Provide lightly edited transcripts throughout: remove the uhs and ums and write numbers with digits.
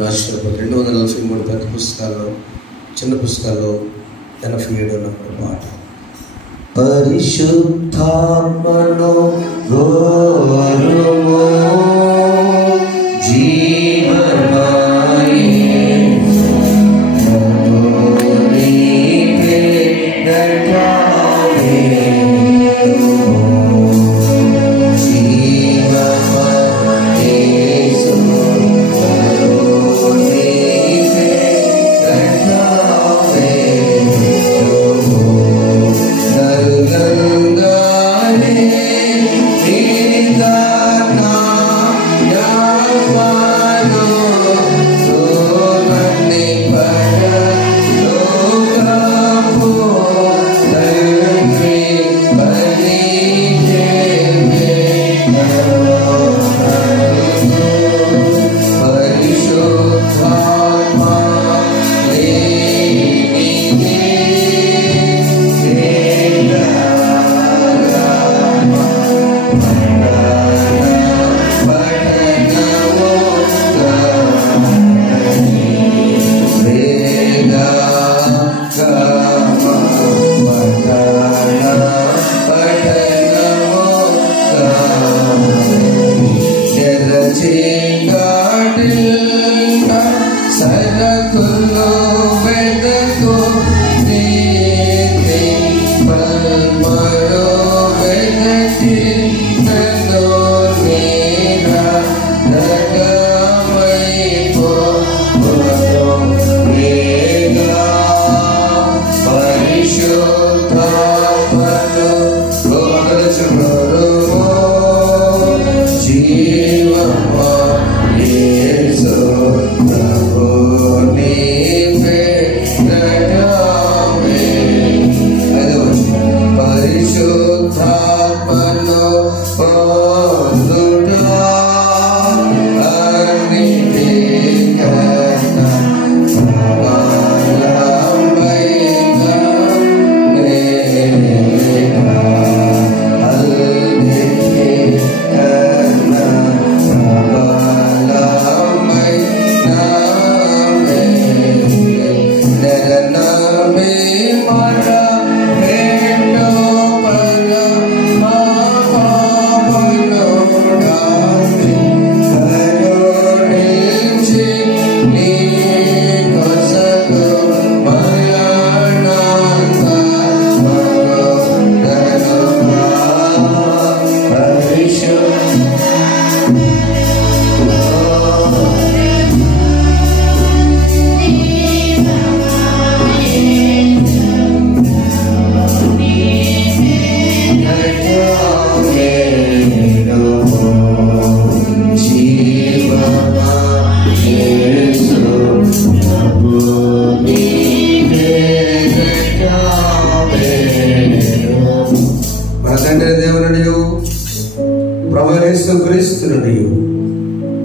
రాసిన 243 పెద్ద పుస్తకాల్లో, చిన్న పుస్తకాల్లో 87 నంబర్ పాట. పరిశుద్ధాత్మను గోరుమో జీవమాయే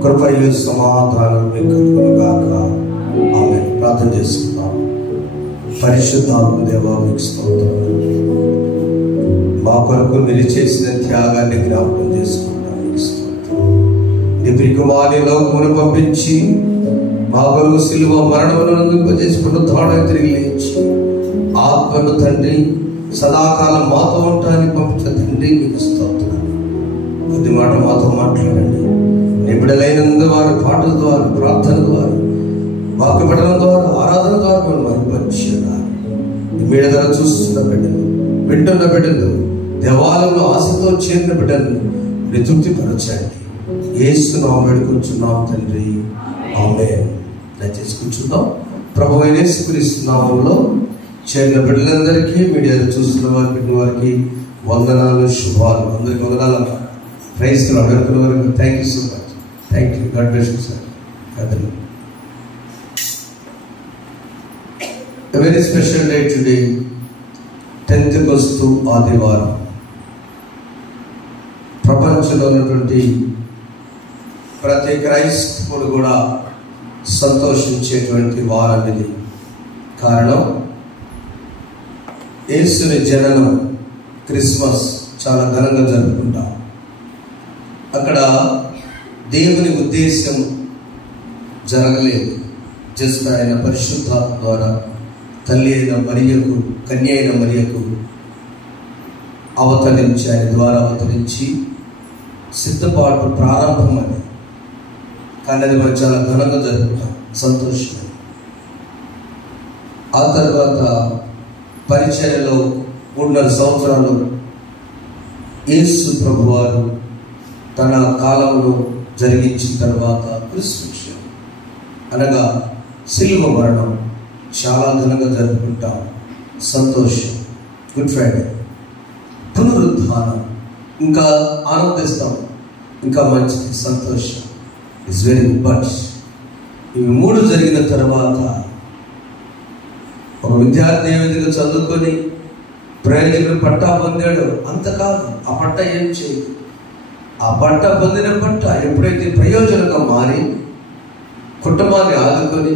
కృపయు సమాధానం మీకు కలుగునుగాక. ఆమేన్. ప్రార్థన చేసుకుందాం. పరిశుద్ధాత్మ దేవా, మీకు స్తోత్రం. మా కొరకు మీరు చేసిన త్యాగాన్ని జ్ఞాపకం చేసుకుంటాం. మీకు స్తోత్రం. నీ ప్రియకుమారుని లోకమును పంపించి మా కొరకు సిలువ మరణమును అందింపజేసి పునరుద్ధానం తిరిగి లేచి ఆత్మను తండ్రి సదాకాలం మాతో ఉండటానికి పంపించిన తండ్రి, మీకు స్తోత్రం. కొద్ది మాట మాతో మాట్లాడండి. నిబిడలైనందు వారి పాటల ద్వారా, ప్రార్థన ద్వారా, వాక్య పఠనం ద్వారా, ఆరాధన ద్వారా మనం మహిమపరిచేయాలి. మీడ ద్వారా చూస్తున్న బిడ్డలు, వింటున్న బిడ్డలు, దేవాలయంలో ఆశతో చేరిన బిడ్డలను మీరు తృప్తిపరచండి. యేసు నామమున వేడుకొంచున్నాం తండ్రి. ఆమేన్. దయచేసి కూర్చుందాం. ప్రభువైన యేసుక్రీస్తు నామములో చేరిన బిడ్డలందరికీ, మీడియాలో చూస్తున్న వారి బిడ్డ వారికి వందనాలు, శుభాలు. అందరికీ వందనాలు. Praise the lord. Thank you so much. Thank you. God bless you, sir. A very special day today, 10th August ఆదివారం. ప్రపంచంలో ఉన్నటువంటి ప్రతి క్రైస్తవుడు కూడా సంతోషించేటువంటి వారం ఇది. కారణం, యేసుని జననం, క్రిస్మస్ చాలా ఘనంగా జరుపుకుంటాం. అక్కడ దేవుని ఉద్దేశం జరగలేదు. జస్ట్ ఆయన పరిశుద్ధాత్మ ద్వారా తల్లి అయిన మరియకు, కన్య అయిన మరియకు అవతరించి, ఆయన ద్వారా అవతరించి సిద్ధపాటు ప్రారంభమని. కానీ అది మనం చాలా ఘనంగా జరుపుతాం, సంతోషమే. ఆ తర్వాత పరిచర్యలో 3.5 సంవత్సరాలు యేసు ప్రభువారు తన కాలంలో జరిగించిన తర్వాత క్రూసిఫిక్షన్ అనగా సిలువ మరణం చాలా ఘనంగా జరుపుకుంటాం, సంతోషం. గుడ్ ఫ్రైడే, పునరుద్ధానం ఇంకా ఆనందిస్తాం, ఇంకా మంచిది, సంతోషం. It's very good. బట్ ఇవి 3 జరిగిన తర్వాత ఒక విద్యార్థి ఏ విధంగా చదువుకొని ప్రయోజకుడు పట్టా పొందాడు, అంత కాదు. ఆ పట్ట ఏం చేయదు. ఆ పట్ట పొందిన పట్ట ఎప్పుడైతే ప్రయోజనంగా మారి కుటుంబాన్ని ఆదుకొని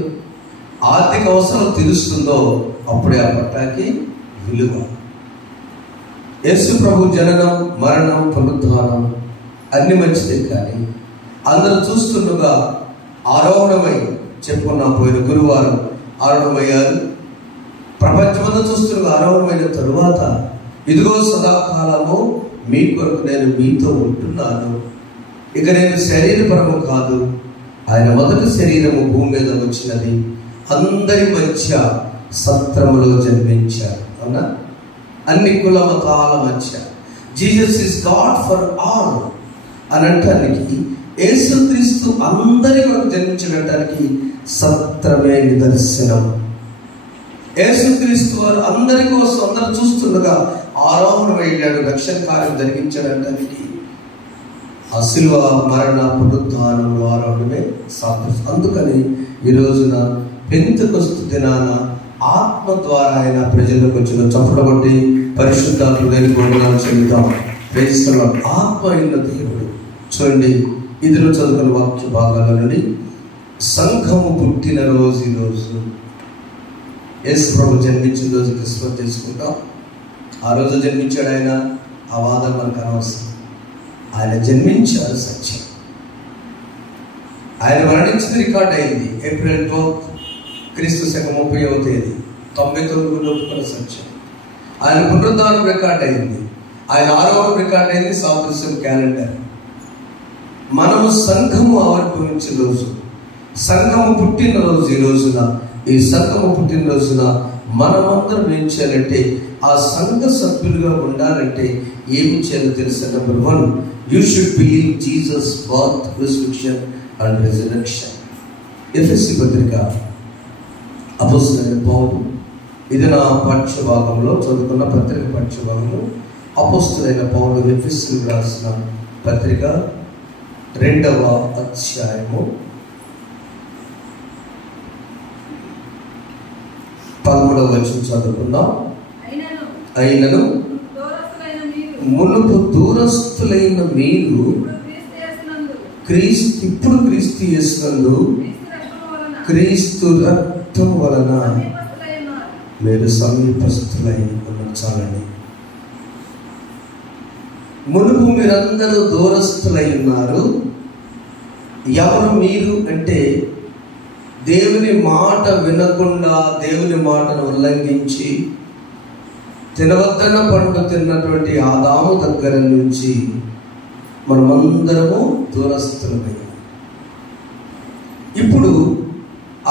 ఆర్థిక అవసరం తీరుస్తుందో అప్పుడే ఆ పట్టాకి విలువ. యేసు ప్రభు జననం, మరణం, పునరుద్ధానం అన్ని మంచిదే. కానీ అందరూ చూస్తుండగా ఆరోహణమై, చెప్పుకున్నా పోయిన గురువారం ఆరోహణమయ్యారు. ప్రపంచమంతా చూస్తుండగా ఆరోహణమైన తరువాత ఇదిగో సదాకాలము మీ కొరకు నేను మీతో ఉంటున్నాను. ఇక నేను శరీరపరము కాదు, ఆయన మొదటి శరీరము భూమి మీద వచ్చినది, అందరి మధ్య సత్రములో జన్మించారు. అవునా? అన్ని కుల మతాల మధ్య Jesus is God for all అని అంటానికి, యేసుక్రీస్తు అందరి కొరకు జన్మించడానికి సత్రమే నిదర్శనం. యేసుక్రీస్తు వారు అందరి కోసం, అందరూ చూస్తుండగా ఆరోహణ వెళ్ళాడు, రక్షణ కార్యం జరిగించడానికి. ఆ శిలువ మరణ పునరుద్ధానంలో ఆరోహణమే సాదృశ్యం. అందుకని ఈ రోజున పెంతెకొస్తు దినాన ఆత్మ ద్వారా ఆయన ప్రజలకు వచ్చిన చప్పట్లు కొట్టి పరిశుద్ధాత్మ లేని వందనాలు చెల్లుతాం. ప్రేమిస్తున్న ఆత్మ అయిన దేవుడు. చూడండి, ఇదిలో చదువుకున్న వాక్య భాగాల నుండి సంఘము పుట్టిన రోజు ఈరోజు. యేసు ప్రభు జన్మించిన రోజు క్రిస్మస్ చేసుకుంటాం. ఆ రోజు జన్మించాడు ఆయన, ఆ వాదన మనకు అనవసరం. ఆయన జన్మించారు సత్యం. ఆయన మరణించిన రికార్డ్ అయింది ఏప్రిల్ 12 క్రీస్తు శకం 30వ తేదీ 99 ఒప్పుకున్న సత్యం. ఆయన పునరుద్ధానం రికార్డ్ అయింది, ఆయన ఆరోహణం రికార్డ్ అయింది, సాదృశ్యం క్యాలెండర్. మనము సంఘము ఆవిర్భవించిన రోజు, సంఘము పుట్టినరోజు ఈ రోజున. ఈ సంఘము పుట్టినరోజున మనమందరం ఏం చేయాలంటే, ఆ సంఘ సభ్యులుగా ఉండాలంటే ఏమి చేయాలో తెలుసా? Number 1, you should believe Jesus birth, crucifixion and resurrection. ఎఫెసీ పత్రిక అపోస్తలుడైన పౌలు, ఇది నా పాఠ్యభాగంలో చదువుకున్న పత్రిక పాఠ్యభాగంలో అపోస్తలుడైన పౌలు ఎఫెసీయులకు రాసిన పత్రిక 2వ అధ్యాయము 11వ వచనం చదువుకుందాం. అయినను మునుపు దూరస్తులైన మీరు ఇప్పుడు క్రీస్తు యేసునందు క్రీస్తు రక్తం వలన మీరు సమీపస్తులై చాలండి. మునుపు మీరందరూ దూరస్తులై ఉన్నారు. ఎవరు మీరు అంటే, దేవుని మాట వినకుండా, దేవుని మాటను ఉల్లంఘించి తినవద్దన్న పండు తిన్నటువంటి ఆదాము దగ్గర నుంచి మనమందరము దూరస్తులమే. ఇప్పుడు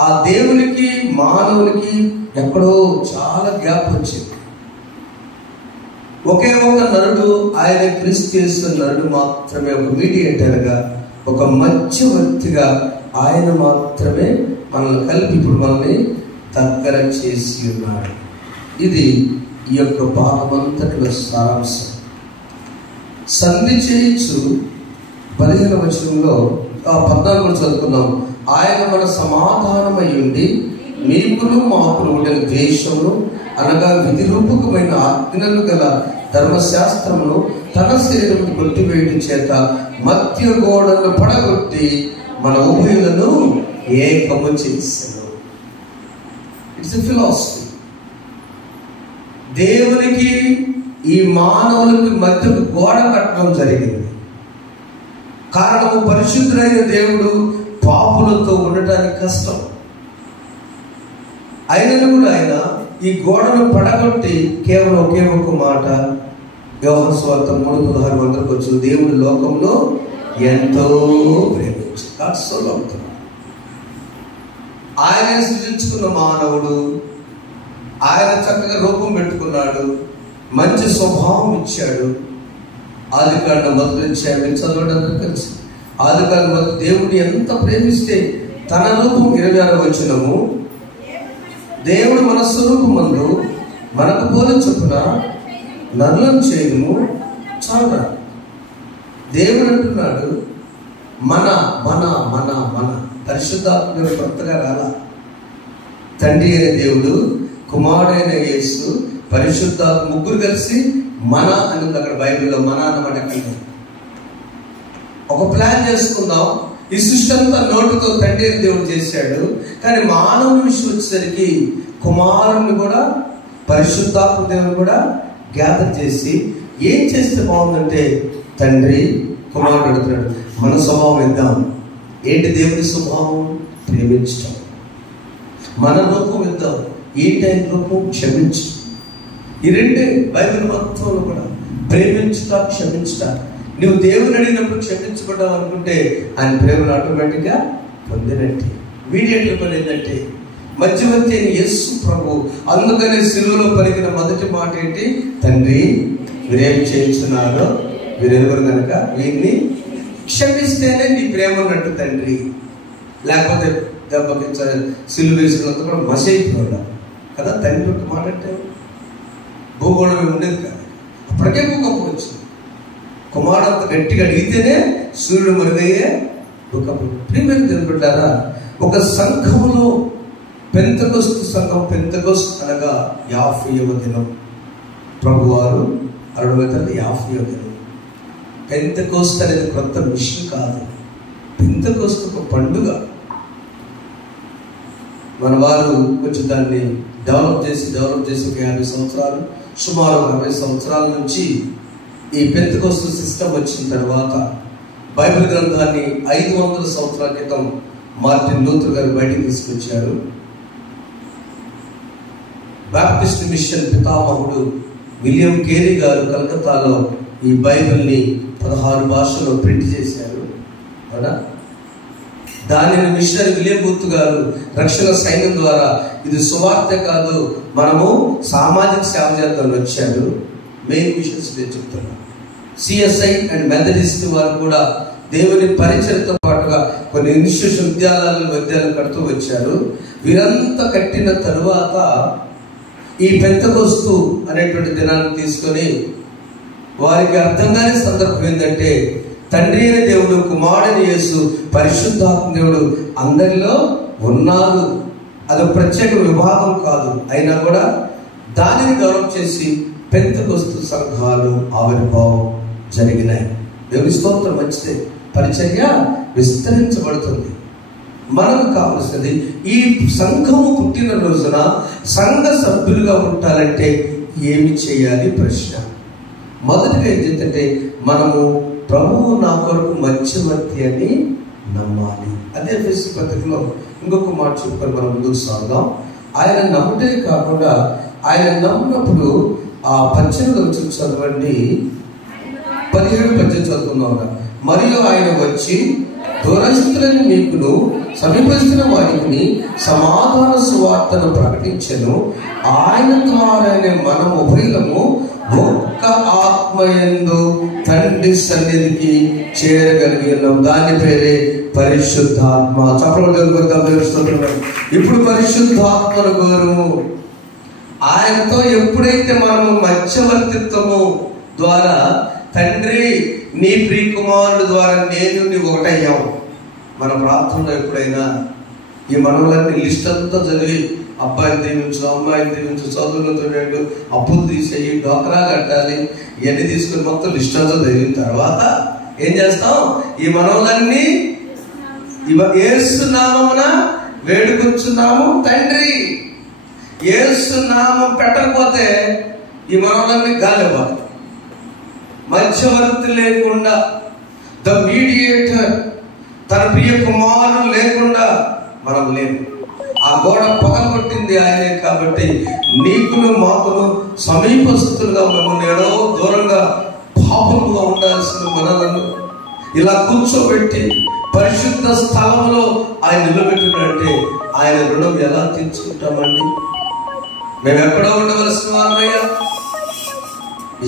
ఆ దేవునికి మానవునికి ఎక్కడో చాలా గ్యాప్ వచ్చింది. ఒకే ఒక నరుడు, ఆయన క్రీస్తు యేసు నరుడు మాత్రమే ఒక మీడియేటర్గా, ఒక మధ్యవర్తిగా ఆయన మాత్రమే మనల్ని కలిపి ఇప్పుడు మనల్ని దగ్గర చేసి ఉన్నాడు. ఇది ఈ యొక్క భాగమంతటిలో సారాంశం. సంధి చేయొచ్చు 15వ వచనంలో 14 చదువుకున్నాం. ఆయన మన సమాధానమై ఉండి మీకును మాకును ఉండిన ద్వేషమును అనగా విధి రూపకమైన ఆజ్ఞలు గల ధర్మశాస్త్రమును తన శరీరము కొట్టివేయడం చేత మధ్య గోడను పడగొట్టి మన ఉభయులను ఏకము చేశాడు. It's a philosophy. దేవునికి ఈ మానవులకి మధ్య గోడ కట్టడం జరిగింది. కారణము, పరిశుద్ధుడైన దేవుడు పాపులతో ఉండటానికి కష్టం. అయినను కూడా ఆయన ఈ గోడను పడగొట్టి కేవలం ఒకే ఒక మాట, యోహాను సువార్త 3:16 వద్దకు వచ్చి, దేవుడు లోకంలో ఎంతో ప్రేమించాడు. ఆయన సృజించుకున్న మానవుడు, ఆయన చక్కగా రూపం పెట్టుకున్నాడు, మంచి స్వభావం ఇచ్చాడు. ఆదికాండం మొదలు నుంచి చదవడం కలిసి ఆదికాండం మొదలు దేవుడిని ఎంత ప్రేమిస్తే తన రూపం 26వ వచనము, దేవుడు మన స్వరూపమందు మనకు పోలి చొప్పున నరులను చేయము చాలా. దేవుడు అంటున్నాడు మన మన మన మన పరిశుద్ధాత్మ కొత్తగా రాలా. తండ్రి అయిన దేవుడు, కుమారుడైన యేసు, పరిశుద్ధాత్మ ముగ్గురు కలిసి మన అని ఉంది అక్కడ బైబిల్లో. మన అన్నమాట ఒక ప్లాన్ చేసుకుందాం. ఈ సృష్టి అంతా నోటితో తండ్రి అయిన దేవుడు చేశాడు, కానీ మానవుని విషయం వచ్చేసరికి కుమారుని కూడా పరిశుద్ధాత్మ దేవుని కూడా గ్యాదర్ చేసి ఏం చేస్తే బాగుందంటే, తండ్రి కుమారుడు అడుగుతున్నాడు, మన స్వభావం ఇద్దాం. ఏంటి దేవుని స్వభావం? ప్రేమించటం. మన రూపం ఇద్దాం. ఏంటి ఆయన రూపం? క్షమించు. ఈ రెండే బైబిల్ మొత్తంలో కూడా, ప్రేమించుట, క్షమించుట. నువ్వు దేవుని అడిగినప్పుడు క్షమించబడ్డావు అనుకుంటే ఆయన ప్రేమను ఆటోమేటిక్గా పొందినట్టే. ఇమీడియట్గా పని ఏంటంటే మధ్యవర్తి అయిన యేసు ప్రభు. అందుకనే సిలువలో పలికిన మొదటి మాట ఏంటి? తండ్రి వీరేం చేయించున్నారో వీరెవరు కనుక వీరిని క్షమిస్తేనే నీ ప్రేమ ఉన్నట్టు తండ్రి. లేకపోతే దెబ్బకి సిలువ వేసినంత కూడా మసైపోయాడు కదా. తండ్రి ఒక మాట అంటే భూగోళం ఉండేది కాదు, అప్పటికే భూకంపం వచ్చింది. కుమారుడు అంత గట్టిగా అడిగితేనే సూర్యుడు మరుగయ్యే భూకంపం. ప్రియమైన తెలుపుతారా, ఒక సంఘములో పెంతెకొస్తు సంఘం, పెంతెకొస్తు అనగా 50వ దినం, ప్రభువారు 50వ దినం. పెంతెకొస్తు అనేది కొత్త మిషన్ కాదు. పెంతెకొస్తు ఒక పండుగ. మన వారు కొంచెం దాన్ని డెవలప్ చేసి ఒక 50 సంవత్సరాలు, సుమారు 60 సంవత్సరాల నుంచి ఈ పెంతెకొస్తు సిస్టమ్ వచ్చిన తర్వాత బైబిల్ గ్రంథాన్ని 500 సంవత్సరాల క్రితం మార్టిన్ లూథర్ గారు బయటికి తీసుకొచ్చారు. బాప్టిస్ట్ మిషన్ పితామహుడు విలియం కేరీ గారు కలకత్తాలో ఈ బైబిల్ని 16 భాషల్లో ప్రింట్ చేశారు కదా. దానిని మిషనరీ విలియం బూత్ గారు రక్షణ సైన్యం ద్వారా ఇది సువార్త కాదు, మనము సామాజిక సేవ చేద్దామని వచ్చారు. మెయిన్ మిషన్స్ చెప్తున్నారు. సిఎస్ఐ అండ్ మెథడిస్ట్ వారు కూడా దేవుని పరిచయతో పాటుగా కొన్ని ఇన్స్టిట్యూషన్ విద్యాలయాలు కడుతూ వచ్చారు. వీరంతా కట్టిన తరువాత ఈ పెంతెకొస్తు అనేటువంటి దినాన్ని తీసుకొని వారికి అర్థం కాని సందర్భం ఏంటంటే, తండ్రి అయిన దేవుడు, కుమారుడైన యేసు, పరిశుద్ధాత్మ దేవుడు అందరిలో ఉన్నారు. అది ప్రత్యేక విభాగం కాదు. అయినా కూడా దానిని డెవలప్ చేసి పెంతెకొస్తు సంఘాలు ఆవిర్భావం జరిగినాయి. దేవుని స్తోత్రం. మంచిదే, పరిచర్య విస్తరించబడుతుంది. మనకు కావలసినది ఈ సంఘము పుట్టిన రోజున సంఘ సభ్యులుగా ఉండాలంటే ఏమి చేయాలి? ప్రశ్న. మొదటిగా ఏంటంటే, మనము ప్రభువు నా కొరకు మధ్యవర్తి అని నమ్మాలి. అదే ఎఫెసీ పత్రికలో ఇంకొక మాట చెప్పుకొని మనం ముందుకు సాగుదాం. ఆయన నమ్ముటే కాకుండా ఆయన నమ్మినప్పుడు ఆ 18 వచ్చి చదవండి, 17-18 చదువుకున్నాం. మరియు ఆయన వచ్చి దూరస్తులని మీకును సమీపిస్తున్న వారికి సమాధాన సువార్తను ప్రకటించెను. ఆయన ద్వారానే మనం ఉభయులము ఒక్క ఆత్మయందు తండ్రి సన్నిధికి చేరగలిగి ఉన్నాం. దాని పేరే పరిశుద్ధాత్మ. చెప్పడం ఇప్పుడు పరిశుద్ధాత్మను కోరుము. ఆయనతో ఎప్పుడైతే మనము మధ్యవర్తిత్వము ద్వారా, తండ్రి నీ ప్రియకుమారుడు ద్వారా నేను నీ ఒకటయ్యాం. మన ప్రార్థనలో ఎప్పుడైనా ఈ మనవులన్నీ లిస్ట్ అంతా చదివి, అబ్బాయిని దీవించు, అమ్మాయిని దీవించు, చదువులు తోడు, అప్పులు తీసేయి, డోకరా కట్టాలి, ఇవన్నీ తీసుకుని మొత్తం లిస్ట్ అంతా చదివిన తర్వాత ఏం చేస్తాం? ఈ మనవులన్నీ యేసు నామమున వేడుకొచ్చున్నాము తండ్రి. యేసు నామం పెట్టకపోతే ఈ మనవులన్నీ గాలివ్వాలి. మధ్యవర్తి లేకుండా, ద మీడియేటర్, తన ప్రియ కుమారుడు లేకుండా మనం లేము. ఆ గోడ పగలగొట్టింది ఆయనే. కాబట్టి నీకును మాకును సమీపస్తులుగా మిమ్మల్ని ఏడో దూరంగా పాపముగా ఉండాల్సిన మనలను ఇలా కూర్చోబెట్టి పరిశుద్ధ స్థలంలో ఆయన నిలబెట్టినంటే ఆయన రుణం ఎలా తీర్చుకుంటామండి? మేము ఎక్కడో ఉండవలసిన వారమయ్యా,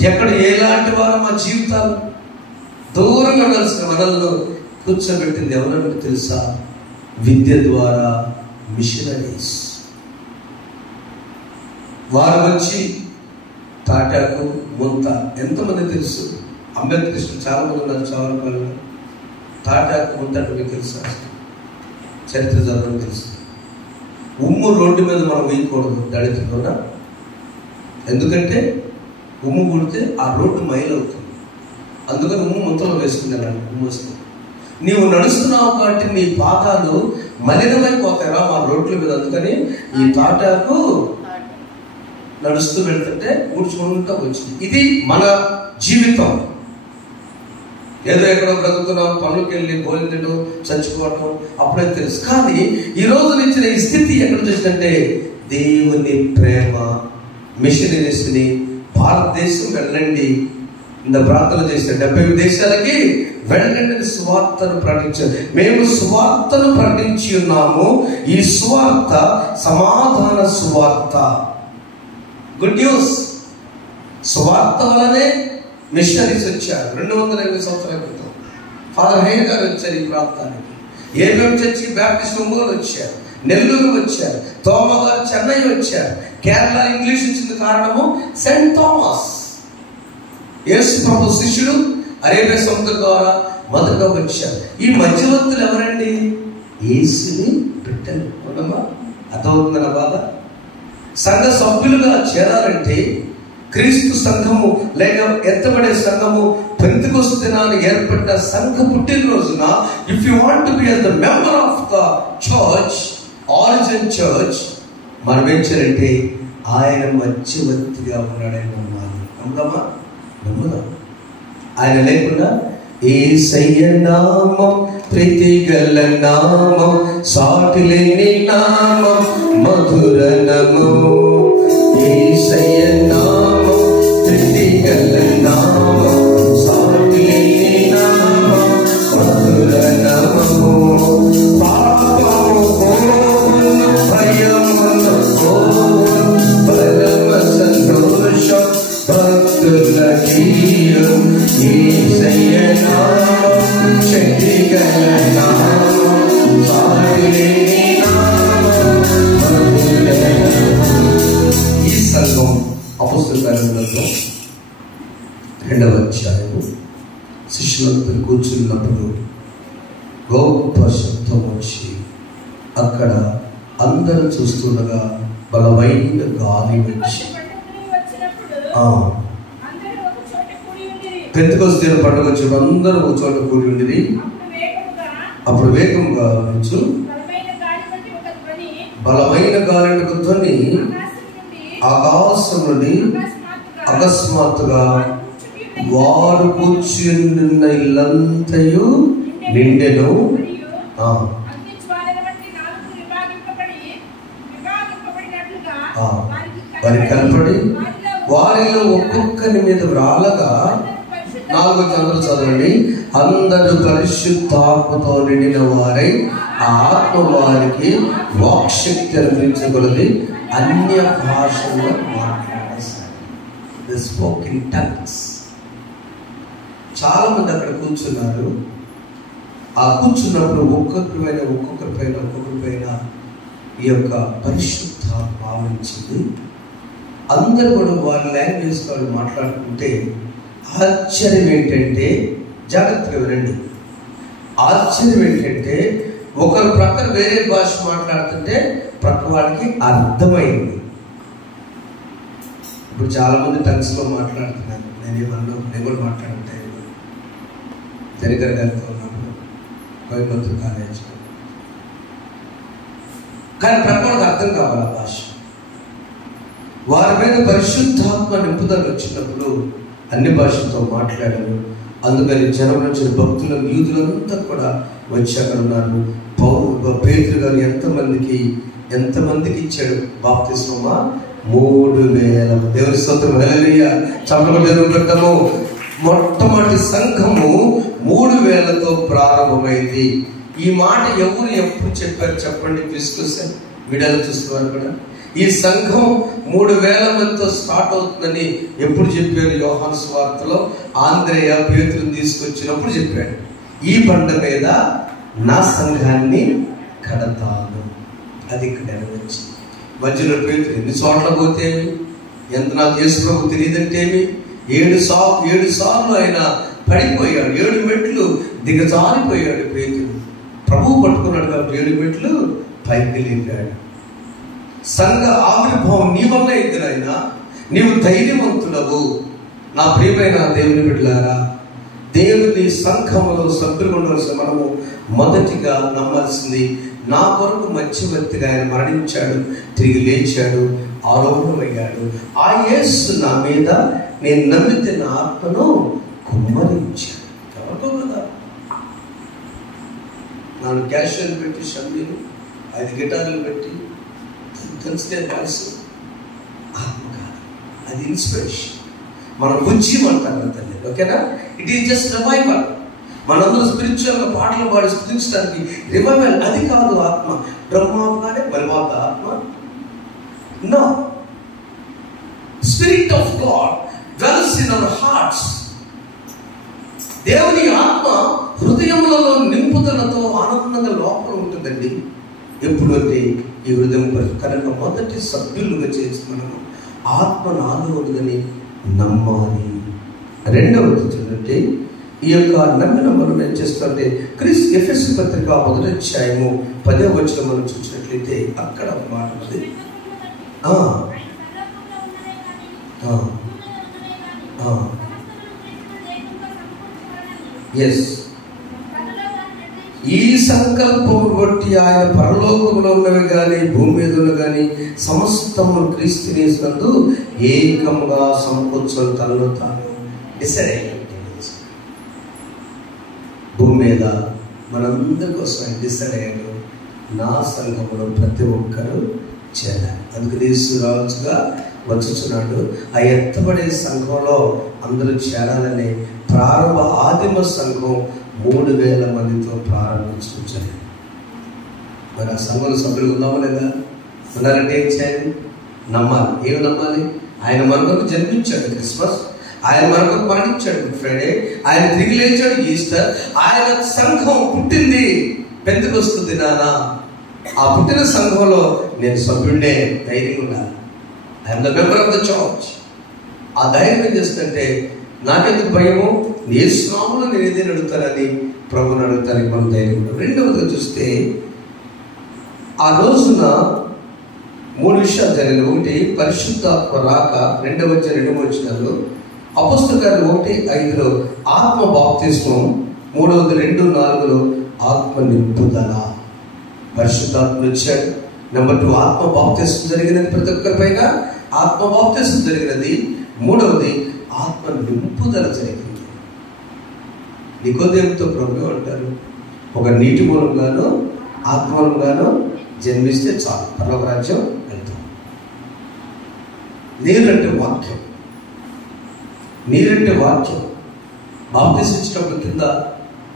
ఎక్కడ ఎలాంటి వారు మా జీవితాలు దూరంగా ఉండాల్సిన మనల్లో కూర్చోబెట్టింది ఎవరంటే తెలుసా? విద్య ద్వారా మిషనరీస్. వారు వచ్చి తాటాకు ముంత, ఎంతమంది తెలుసు? అంబేద్కర్ చాలా మంది ఉన్నారు చావరపల్లిలో. తాటాకు ముంత అంటే మీకు తెలుసా? చరిత్ర చదవడం తెలుసు. ఉమ్ము రోడ్డు మీద మనం వేయకూడదు దళితులు. ఎందుకంటే ఉమ్ము కొడితే ఆ రోడ్డు మైలవుతుంది. అందుకని ఉమ్ము ముంతలో వేసుకున్నాను. ఉమ్ము వస్తుంది. నీవు నడుస్తున్నావు కాబట్టి నీ పాదాలు మలినమైపోతారా మా రోడ్ల మీద. అందుకని ఈ తాటాకు నడుస్తూ వెళ్తుంటే ఊడ్చుకుంటూ వచ్చింది. ఇది మన జీవితం. ఏదో ఎక్కడో బ్రతుకుతున్నాం, పనులకు వెళ్ళి భోజనం తినడం, చచ్చిపోవటం అప్పుడే తెలుసు. కానీ ఈ రోజు ఇచ్చిన ఈ స్థితి ఎక్కడ చూసిందంటే దేవుని ప్రేమ. మిషనరీస్ని భారతదేశం వెళ్ళండి, ఇంత ప్రార్థన చేసిన 70 దేశాలకి వెళ్ళండి, సువార్తను ప్రకటించారు. మేము సువార్తను ప్రకటించి ఉన్నాము. ఈ సువార్త సమాధాన సువార్త, గుడ్ న్యూస్. సువార్త వలనే మిషనరీస్ వచ్చారు. 250 సంవత్సరాల క్రితం ఫాదర్ హైన్ గారు వచ్చారు ఈ ప్రాంతానికి. ఏమేమి చర్చి బ్యాప్టిస్ట్ ఒంగోలు వచ్చారు, నెల్లూరు వచ్చారు, తోమ గారు చెన్నై వచ్చారు. కేరళ ఇంగ్లీష్ ఇచ్చిన కారణము సెయింట్ థామస్. యేసు ప్రభు శిష్యుడు అరేబియా సముద్రం ద్వారా మొదటగా వచ్చారు. ఈ మధ్యవర్తులు ఎవరండి? యేసుని బిడ్డలు. అర్థమవుతుందన్న బాధ. సంఘ సభ్యులుగా చేరాలంటే క్రీస్తు సంఘము లేక ఎత్తబడే సంఘము పెంతెకొస్తు దినాన్ని ఏర్పడ్డ సంఘ పుట్టినరోజున if you want to be as the member of the church, origin church, మనం ఏం చేయాలంటే ఆయన మధ్యవర్తిగా ఉన్నాడని నమ్మాలి. నమ్ముదామా? నమ్ముదాం. ఆయన లేకుండా యేసయ్య నామం ప్రీతిగల నామం, సాటి లేని నామం, మధుర నామం. యేసయ్య నామం ప్రీతిగల నామం, సాటి లేని నామం, మధుర నామం. పాపము పోవును, భయమును పోవును, పరమ సంతోషం భక్తుల జీవం. యేసయ్య నామం శక్తిగల నామం, సాటి లేని నామం, మధుర నామం. ఈ సంఘం అపొస్తలుల కార్యములలో 2వ అధ్యాయము శిష్యులందరూ కూర్చున్నప్పుడు గొప్ప శబ్దం వచ్చి అక్కడ అందరూ చూస్తుండగా బలమైన గాలి వచ్చి పెంతెకొస్తు పండుగ వచ్చి అందరూ ఒక చోట కూడి ఉండేది. అప్పుడు వేగంగా నుంచి బలమైన గాలి ఒక ధ్వని ఆకాశం నుండి అకస్మాత్తుగా వారు కూర్చున్న ఇల్లంతయు నిండెను. వారికి కనపడి వారిలో ఒక్కొక్కరి మీద రాలగా 4వ చంద్ర చదవండి. అందరూ పరిశుద్ధాత్మతో నిండిన వారై ఆత్మ వారికి వాక్శక్తి అనిపించగలది, అన్య భాషల్లో మాట్లాడేస్తారు. The spoken tongues. చాలా మంది అక్కడ కూర్చున్నారు. ఆ కూర్చున్నప్పుడు ఒక్కొక్కరిపైన ఈ యొక్క పరిశుద్ధ భావించింది. అందరూ కూడా వారి లాంగ్వేజ్ వాళ్ళు మాట్లాడుకుంటే ఆశ్చర్యం ఏంటంటే, జాగ్రత్తగా వినండి, ఆశ్చర్యం ఏంటంటే ఒకరు ప్రక్కన వేరే భాష మాట్లాడుతుంటే ప్రక్క వాడికి అర్థమైంది. ఇప్పుడు చాలా మంది టంగ్స్ లో మాట్లాడుతున్నారు. నేను కూడా మాట్లాడుతాను. జరిగారు గారితో ఉన్నప్పుడు కోయంబత్తూరు కాలేజ్. కానీ ప్రక్క వాడికి అర్థం కావాలి ఆ భాష. వారి మీద పరిశుద్ధాత్మ నింపుదల వచ్చినప్పుడు అన్ని భాషలతో మాట్లాడారు. అందుకని జనం నుంచి భక్తులు యూదులంతా కూడా వచ్చి అక్కడ ఉన్నారు. పేతురు గారు ఎంతమందికి ఇచ్చాడు బాప్తిస్మా? 3000. దేవుని స్తోత్రం. హల్లెలూయా. చప్పట్లు దేవుని పెడతాము. మొట్టమొదటి సంఘము 3000తో ప్రారంభమైంది. ఈ మాట ఎవరు ఎప్పుడు చెప్పారు చెప్పండి? తీసుకొస్తాను వీడియోలో చూస్తున్నారు కూడా. ఈ సంఘం 3000 మందితో స్టార్ట్ అవుతుందని ఎప్పుడు చెప్పారు? యోహాను సువార్తలో ఆంద్రేయ పేతురుని తీసుకొచ్చినప్పుడు చెప్పాడు. ఈ బండ మీద నా సంఘాన్ని కడతాను. అది ఇక్కడ నెరవేర్చింది. మధ్యలో పేతురు ఎన్ని చోట్ల పోతే ఎంత నాకు యేసు ప్రభు తెలియదంటే 7 సార్లు ఆయన పడిపోయాడు. 7 మెట్లు దిగజారిపోయాడు పేతురు. ప్రభువు పట్టుకున్నాడు కాబట్టి 7 మెట్లు పైకి లేపాడు. సంఘ ఆవిర్భావం నీ వల్ల ఎదురైనా నీవు ధైర్యవంతుడవు. నా ప్రియమైన దేవుని బిడ్డలారా, దేవుని సంఘములో సభ్యులు ఉండవలసిన మనము మొదటిగా నమ్మాల్సింది, నా కొరకు మధ్యవర్తిగా ఆయన మరణించాడు, తిరిగి లేచాడు, ఆరోహణమయ్యాడు. ఆ యేసు నా మీద నేను నమ్మితే నా ఆత్మను కుమ్మరించాడు. ఎవరికో కదా నాలుగు క్యాషియర్లు పెట్టి షమ్మీలు 5 గిటార్లు పెట్టి తెలిస్తే వాయిస్ ఆత్మ కాదు, అది ఇన్స్పిరేషన్. మనం ఉజ్జీమంటారు తల్లి. ఓకేనా? It is just revival. మనందరూ స్పిరిచువల్గా పాటలు పాడి స్థుతించడానికి రివైవల్ అది కాదు. ఆత్మ బ్రహ్మాత్మనే బలవాత ఆత్మ. No, spirit of God dwells in our hearts. దేవుని ఆత్మ హృదయములలో నింపుదలతో ఆనందంగా లోపల ఉంటుందండి. ఎప్పుడు అంటే ఈ హృదయం కనుక మొదటి సభ్యులుగా చేసి మనము ఆత్మ నాలో ఉన్నదని నమ్మాలి. రెండవది చూడండి, ఈ యొక్క నమ్మిన మనం ఏం చేస్తుంటే ఎఫెసు పత్రిక 1వ అధ్యాయము 10వ వచనం మనం చూసినట్లయితే అక్కడ ఒక మాట ఉంది. ఎస్, ఈ సంకల్పం బట్టి ఆయన పరలోకంలో ఉన్నవి కానీ భూమి మీద ఉన్న కానీ సమస్తము క్రీస్తునందు ఏకంగా సమకూర్చొని తనలో తాను డిసైడ్ అయ్యాడు. భూమి మీద మనందరి కోసం ఆయన డిసైడ్ అయ్యాడు. నా సంఘంలో ప్రతి ఒక్కరూ చేరాలి. అందుకు యేసు రాజుగా వచ్చుచున్నాడు. ఆ ఎత్తబడే సంఘంలో అందరూ చేరాలనే ప్రారంభ ఆదిమ సంఘం 3000 మందితో ప్రారంభించారు. మరి ఆ సంఘంలో సభ్యులు ఉన్నామా లేదా? ఉన్నారంటే ఏం చేయాలి? నమ్మాలి. ఏమి నమ్మాలి? ఆయన మనకు జన్మించాడు క్రిస్మస్, ఆయన మనకు మరణించాడు గుడ్ ఫ్రైడే, ఆయన తిరిగి లేచాడు ఈస్టర్, ఆయన సంఘం పుట్టింది పెంతెకొస్తు దినాన. ఆ పుట్టిన సంఘంలో నేను సభ్యుడే, ధైర్యం ఉండాలి. I'm the member of the church. ఆ ధైర్యం ఏం చేస్తుందంటే నాకెందుకు భయము, యేసు నామములో నేను ఏదైనా అడుగుతానని ప్రభుని అడుగుతానికి మనం ధైర్యం ఉంటాం. రెండవదిగా చూస్తే ఆ రోజున 3 విషయాలు జరిగిన. ఒకటి పరిశుద్ధాత్మ రాక, 2వ అధ్యాయం 2వ వచనాలు అపొస్తలుల కార్యాలు 1:5 ఆత్మ బాప్తిస్మం, 3వది 2:4 ఆత్మ నింపుదల. పరిశుద్ధాత్మ వచ్చాడు. నెంబర్ 2 ఆత్మ బాప్తిస్మం జరిగినది ప్రతి ఒక్కరి పైగా ఆత్మ బాప్తిస్మం జరిగినది. 3వది ఆత్మ నింపుదల జరిగింది. నికోదేముతో ప్రభు అంటారు, ఒక నీటి మూలంగానో ఆత్మ మూలంగానో జన్మిస్తే చాలు, పరలోక రాజ్యం వెళ్తాం. నీరంటే వాక్యం, నీరంటే వాక్యం. బాప్తిస్మం ఇచ్చినప్పుడు కింద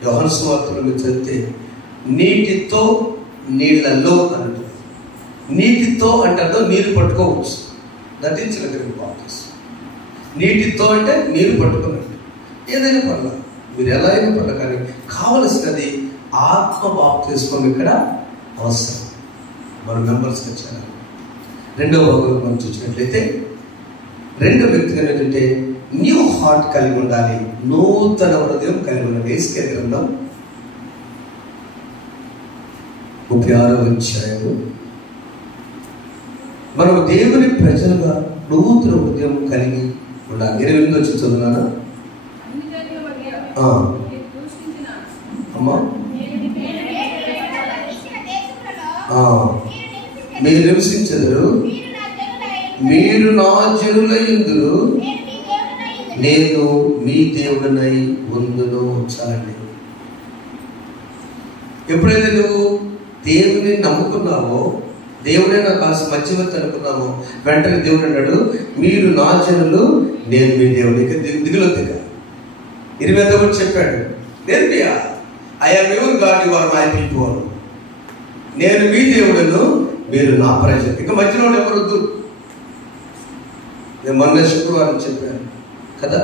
యోహాను సువార్తలో మీరు చదివితే నీటితో నీళ్లలో అంటారు. నీటితో అంటే నీరు పట్టుకోవచ్చు, నటించిన బాప్తిస్మం. నీటితో అంటే నీరు పట్టుకున్నట్టు. ఏదైనా పర్ల, మీరు ఎలా అయినా పర్ల, కానీ కావలసినది ఆత్మ బాప్తిస్మం ఇక్కడ అవసరం. మన మెంబర్స్కి వచ్చారు. రెండవ భాగంలో మనం చూసినట్లయితే రెండో వ్యక్తిగా ఏంటంటే న్యూ హార్ట్ కలిగి ఉండాలి, నూతన హృదయం కలిగి ఉండాలి. యేసుకేలు గ్రంథం 36వ అధ్యాయము. మనం దేవుని ప్రజలుగా నూతన హృదయం కలిగి ఉండాలి. 28 వచ్చి చదువునానా అమ్మా? మీరు నివసించెదరు, మీరు నా జనుల యందురు, నేను మీ దేవుడనై ఉందును. చాలండి. ఎప్పుడైతే నువ్వు దేవుని నమ్ముకున్నావో, దేవుడే నాకు కాస్త మధ్యవర్తి అనుకున్నామో, వెంటనే దేవుడు అన్నాడు, మీరు నా జనులు, నేను మీ దేవుడు. ఇక దిగులొద్దుగా 20 కూడా చెప్పాడు, నేర్పియా I am your God, you are my people. నేను మీ దేవుడను, మీరు నా ప్రజలు. ఇక మధ్యలో ఎవరొద్దు. నేను మొన్న శుక్రవారం చెప్పాను కదా,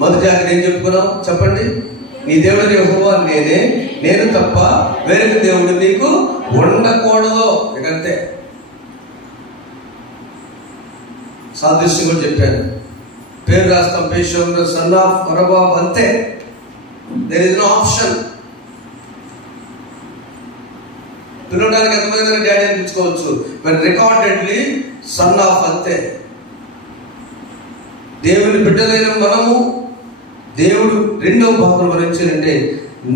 మొదటి ఆజ్ఞ ఏం చెప్పుకున్నాం చెప్పండి? నీ దేవుడు యెహోవా నేనే, నేను తప్ప వేరొక దేవుడు నీకు ఉండకూడదు. ఇకంతే. సాదృశ్యం కూడా చెప్పాను. పేరు రాస్తాం, పేషోర్ సన్ ఆఫ్ వరబాబు, అంతే. There is no option. పిలవడానికి ఎంతమంది డాడీ అనిపించుకోవచ్చు, బట్ రికార్డెడ్లీ సన్ ఆఫ్, అంతే. దేవుని బిడ్డలైన మనము, దేవుడు రెండవ భాగం వరించాలంటే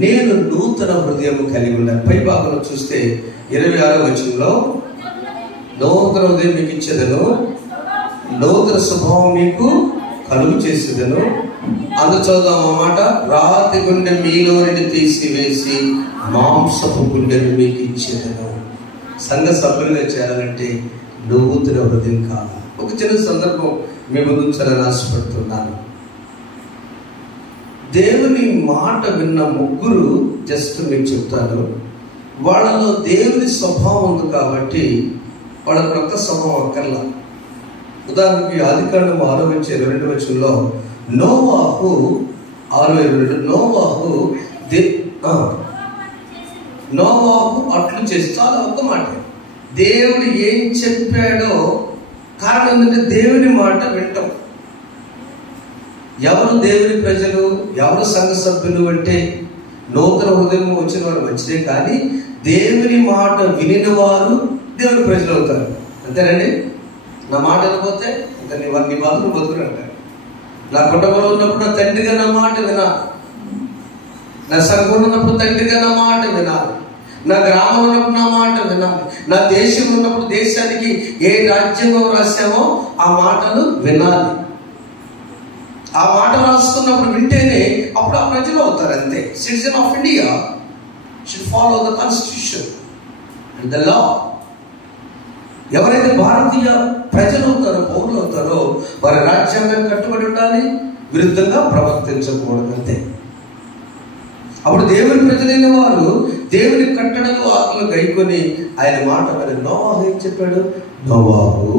నేను నూతన హృదయం కలిగి ఉన్నాను. పై భాగంలో చూస్తే 26వ వచనంలో నూతన హృదయం మీకు ఇచ్చేదను, నూతన స్వభావం మీకు కలుగు చేసేదను. అందుకు చదువుదాం అన్నమాట. రాతి గుండె మీలో నుండి తీసివేసి మాంసపు గుండెను మీకు ఇచ్చేదను. సంఘ సభ్యులుగా చేరాలంటే నూతన హృదయం కావాలి. ఒక చిన్న సందర్భం మీ ముందు ఉంచాలని ఆశపడుతున్నాను. దేవుని మాట విన్న ముగ్గురు జస్ట్ మీకు చెప్తాను. వాళ్ళలో దేవుని స్వభావం ఉంది కాబట్టి వాళ్ళ కొత్త స్వభావం అక్కర్లా. ఉదాహరణకి ఆదికాండం 6:22 వచనంలో నోవాహు 6:22 నోవాహు అట్లు చేసి, చాలా ఒక్క మాట. దేవుడు ఏం చెప్పాడో, కారణం ఏంటంటే దేవుని మాట వింటాం. ఎవరు దేవుని ప్రజలు, ఎవరు సంఘ సభ్యులు అంటే నూతన హృదయం వచ్చిన వారు మంచిదే, కానీ దేవుని మాట వినిన వారు దేవుని ప్రజలు అవుతారు. అంతేనండి. నా మాట వినకపోతే ఇంకా నీ బతుకులు బతుకులు అంటారు. నా కుటుంబంలో ఉన్నప్పుడు నా తండ్రిగా నా మాట వినాలి, నా సంఘంలో ఉన్నప్పుడు తండ్రిగా నా మాట వినాలి, నా గ్రామంలో ఉన్నప్పుడు నా మాట వినాలి, నా దేశంలో ఉన్నప్పుడు దేశానికి ఏ రాజ్యాంగం రాశామో ఆ మాటలు వినాలి. ఆ మాట రాసుకున్నప్పుడు వింటేనే అప్పుడు ఆ ప్రజలు అవుతారు. అంతే. Citizen of India should follow the constitution and the law. ఎవరైతే భారతీయ ప్రజలు అవుతారో, పౌరులు అవుతారో, వారి రాజ్యాంగానికి కట్టుబడి ఉండాలి, విరుద్ధంగా ప్రవర్తించకూడదు. అంతే. అప్పుడు దేవుని ప్రజలైన వారు దేవుని కట్టడలు ఆజ్ఞలు గైకొని ఆయన మాట మరి నోవాహు ఏం చెప్పాడు? నోవాహు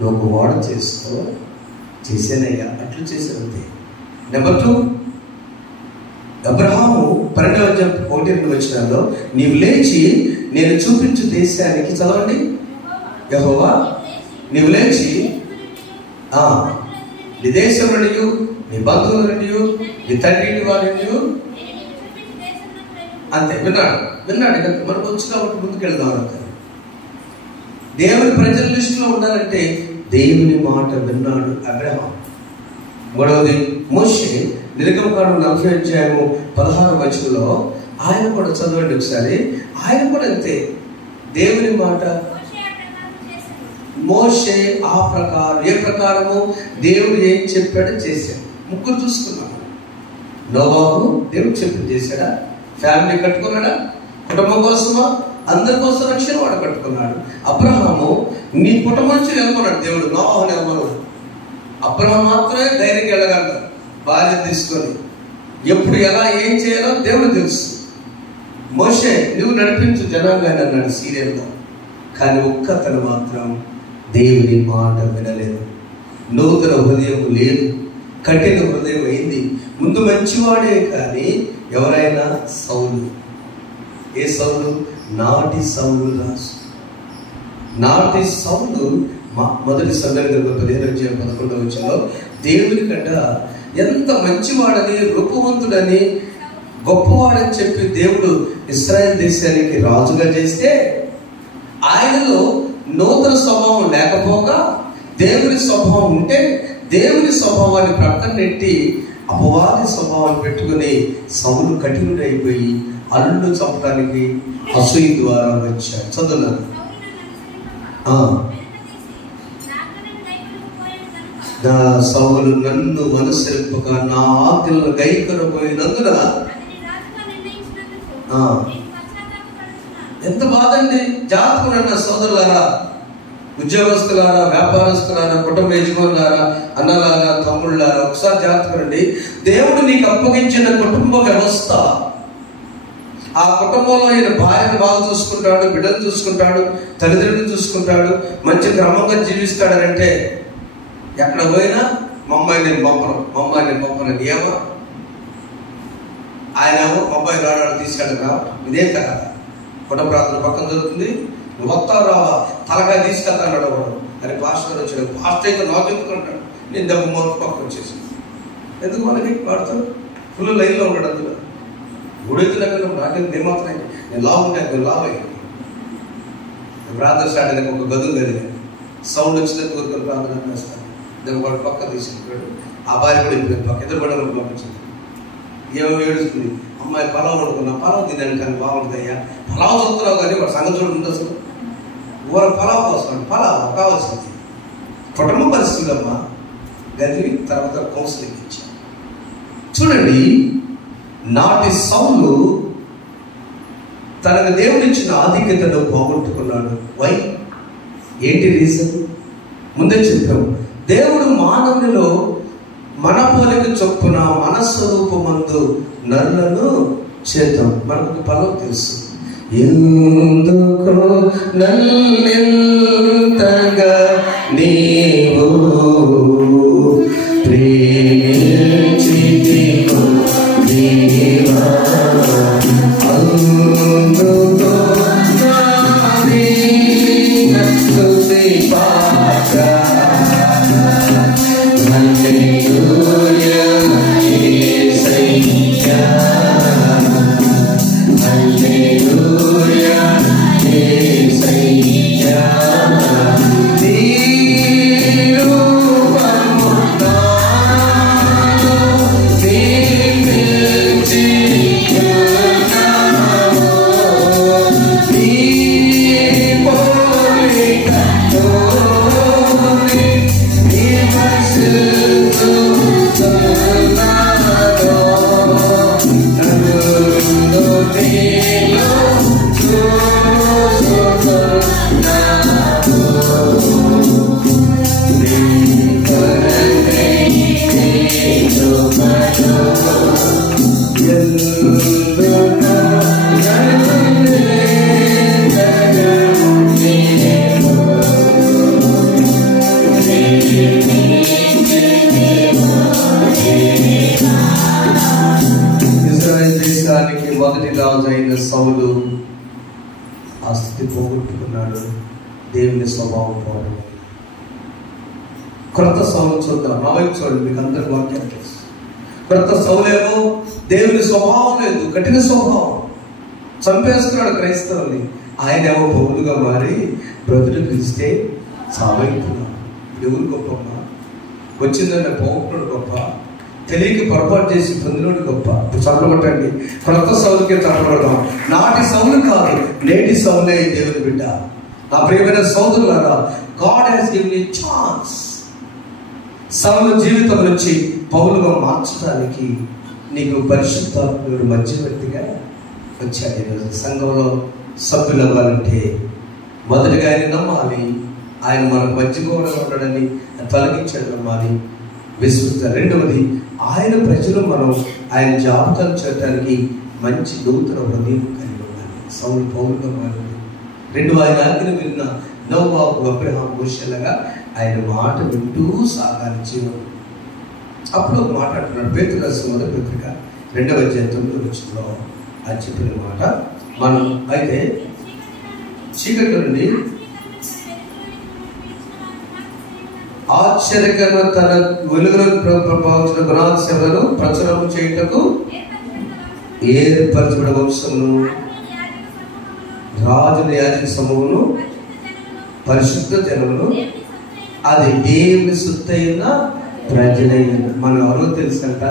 నువ్వు వాడ చేసుకో, చేసేనయ్యా, అట్లు చేసేది. నెంబర్ 2, అబ్రహాము 12:1-2 వచనాల్లో నీవు లేచి నేను చూపించు దేశానికి, చదవండి, యెహోవా నీవు లేచి నీ దేశం నుండి, నీ బంధువుల నుండి, నీ తండ్రి వారి నుండి, అంతే. విన్నాడు. మనకు వచ్చు కాబట్టి ముందుకు వెళ్దాం. అంతే. దేవుని ప్రజల లిస్టులో ఉండాలంటే దేవుని మాట విన్నాడు అబ్రహాం. 3వది మోషే, నిర్గమకాండం 40:16 వచనంలో ఆయన కూడా చదవండి ఒకసారి. ఆయన కూడా అంతే. దేవుని మాట మోషే ఆ ప్రకారం, ఏ ప్రకారము దేవుడు ఏం చెప్పాడో చేశాడు. ముగ్గురు చూసుకున్నాడు. నోవాహు దేవుడు చెప్పింది చేశాడా? ఫ్యామిలీ కట్టుకున్నాడా? కుటుంబం కోసమా? అందరి కోసం రక్షణ వాడు కట్టుకున్నాడు. అబ్రహాము నీ కుటుంబం నుంచి నిలబన్నాడు దేవుడు. నోవాహు నిలబన్నాడు. అబ్రహాం మాత్రమే ధైర్యంగా వెళ్ళగలడు భార్య తీసుకొని. ఎప్పుడు ఎలా ఏం చేయాలో దేవుడు తెలుసు. మోషే నువ్వు నడిపించు జనాంగాన్ని అన్నాడు సీరియల్గా. కానీ ఒక్కతను మాత్రం దేవుని మాట వినలేదు. నూతన హృదయం లేదు, కఠిన హృదయం అయింది. ముందు మంచివాడే కానీ ఎవరైనా సౌలు. ఏ సౌలు? నాటి సౌలు రాసు. నాటి సౌలు మొదటి సందర్భ 15:11 వచనంలో దేవుని కంట ఎంత మంచివాడని, రూపవంతుడని, గొప్పవాడని చెప్పి దేవుడు ఇశ్రాయేల్ దేశానికి రాజుగా చేస్తే ఆయనలో నూతన స్వభావం లేకపోగా దేవుని స్వభావం ఉంటే దేవుని స్వభావాన్ని ప్రక్కన నెట్టి అపవాది స్వభావాన్ని పెట్టుకుని సౌలు కఠినుడైపోయి అల్లుడు చంపడానికి అసూయ ద్వారా వచ్చాడు. చదువున్నాను. నా సౌలు నన్ను అనుసరింపక నా ఆజ్ఞలను గైకొనబోయినందున ఎంత బాధ అండి. జాతకులన్న సోదరులారా, ఉద్యోగస్తులారా, వ్యాపారస్తులారా, కుటుంబ యజమానులారా, అన్నలారా, తమ్ముళ్ళారా, ఒకసారి జాతకులండి. దేవుడు నీకు అప్పగించిన కుటుంబ వ్యవస్థ, ఆ కుటుంబంలో ఈయన భార్యను బాగా చూసుకుంటాడు, బిడ్డను చూసుకుంటాడు, తల్లిదండ్రులను చూసుకుంటాడు, మంచి క్రమంగా జీవిస్తాడనంటే ఎక్కడ పోయినా మమ్మాయి నేను పంపను ఏమో ఆయన మమ్మాయి రాడు తీసుకెళ్ళి రావటం ఇదే కదా. కుటుంబ ప్రార్థన పక్కన జరుగుతుంది, నువ్వు వస్తావు రావా, తలకాయ తీసుకెళ్తాడు వాడు అని పాస్టర్ వచ్చాడు. పాస్టర్ అయితే నాకు ఎందుకుంటాడు, నేను దెబ్బ మొదటి పక్కన వచ్చేసి ఎందుకు మనకి వాడుతాడు. ఫుల్ లైన్లో ఉంటాడు. అందులో గుడెత్తులక్కడ నాకెందుకు ఏమాత్రం నేను లావు ఉంటాను, నేను లావు అయ్యాను. ప్రార్థన స్టార్ట్ అయినా ఒక గదులు జరిగింది, సౌండ్ వచ్చినందుకు కొరకు ప్రార్థన చేస్తాను. దాన్ని వాడు పక్క తీసుకుంటాడు. ఆ భార్య కూడా ఇప్పుడు పక్క ఎదురు పడ పంపించింది. ఏమో ఏడుస్తుంది, అమ్మాయి పలావ్ వండుకున్నా, పలావ్ తిన్నాను కానీ బాగుంటుంది అయ్యా, పలావ్ చదువుతున్నావు కానీ వాడు సంగతి చూడండి అసలు ఊర పలావ్ కోసం పలావ్ కావాల్సింది. కుటుంబ పరిస్థితులు అమ్మా గది తర్వాత కౌన్సిలింగ్ ఇచ్చాను. చూడండి, నాటి సౌలు తనకు దేవుడిచ్చిన ఆధిక్యతను పోగొట్టుకున్నాడు. వై? ఏంటి రీజన్? ముందే చెప్పాము, దేవుడు మానవునిలో మన పోలిక చొప్పున మన స్వరూపమందు నరులను చేద్దాం. మనకు పదం తెలుసు, ఎందుకు నన్నెంతగా నీవు ప్రేమించితివో దేవా, అందుకో నాది స్తుతి పాత్ర. హల్లెలూయా యేసయ్యా, హల్లెలూయా యేసయ్యా. నీ రూపము నాలో నిలిచియున్నావు, నీ పోలికతోనే నివసిస్తున్నాను. నన్ను నీలో చూస్తున్నాను. నీ కొరకై నీలోమలో ఎందుకు నన్నెంతగా నీవు ఇశ్రాయేలు దేశానికి మొదటి రాజు అయిన సౌలు ఆ స్థితి పోగొట్టుకున్నాడు. దేవుని స్వభావం పోవడం. క్రొత్త సౌలు చూద్దాం. నా వైపు చూడండి, మీకు అందరి వాక్యం తెలుసు. క్రొత్త సౌలేమో దేవుని స్వభావం లేదు, కఠిన స్వభావం, చంపేస్తున్నాడు క్రైస్తవుల్ని. ఆయనేమో పౌలుగా మారి బ్రతుకు ఇస్తే సావైతున్నాడు. ఎవరు గొప్పమ్మా? వచ్చిందన్న పౌరుడు గొప్ప, తెలియక పొరపాటు చేసి పొందినోడు గొప్ప. చదవబట్టండి, క్రొత్త సౌలుకే చదవబడదాం. నాటి సౌలు కాదు, నేటి సౌలే దేవుని బిడ్డ. నా ప్రియమైన సోదరులారా, God has given a chance. సౌలు జీవితం నుంచి పౌలుగా మార్చడానికి నీకు పరిశుద్ధాత్ముడు మధ్యవర్తిగా వచ్చాడు. ఈరోజు సంఘంలో సభ్యులు అవ్వాలంటే మొదటిగా ఆయన నమ్మాలి, ఆయన మనకు మధ్యగా ఉండడని తొలగించాడు నమ్మాలి, విశ్వసిస్తారు. రెండవది, ఆయన ప్రజలు మనం ఆయన జాబితాలు చేయడానికి మంచి నూతన హృదయం కలిగి ఉండాలి. సౌలు పౌలుగా మారింది. రెండు, ఆయన ఆజ్ఞ విన్న నోవాహు, అబ్రహాము, మోషేలాగా ఆయన మాట వింటూ సాగాలి జీవనం. అప్పుడు ఒక మాట అంటున్నాడు, పేతురు రాసిన మొదటి పత్రిక 2వ అధ్యాయం 9వ వచనంలో అది చెప్పిన మాట మనం అయితే చీకటి నుండి ఆశ్చర్యకరమైన తన వెలుగులను ప్రభావించిన గుణాశలను ప్రచురం చేయుటకు ఏర్పరచబడిన వంశమును, రాజుల యాజక సమూహమును, పరిశుద్ధ జనమును, అది దేవుని సొత్తైన ప్రజలైన. మనం ఎవరో తెలుసంట,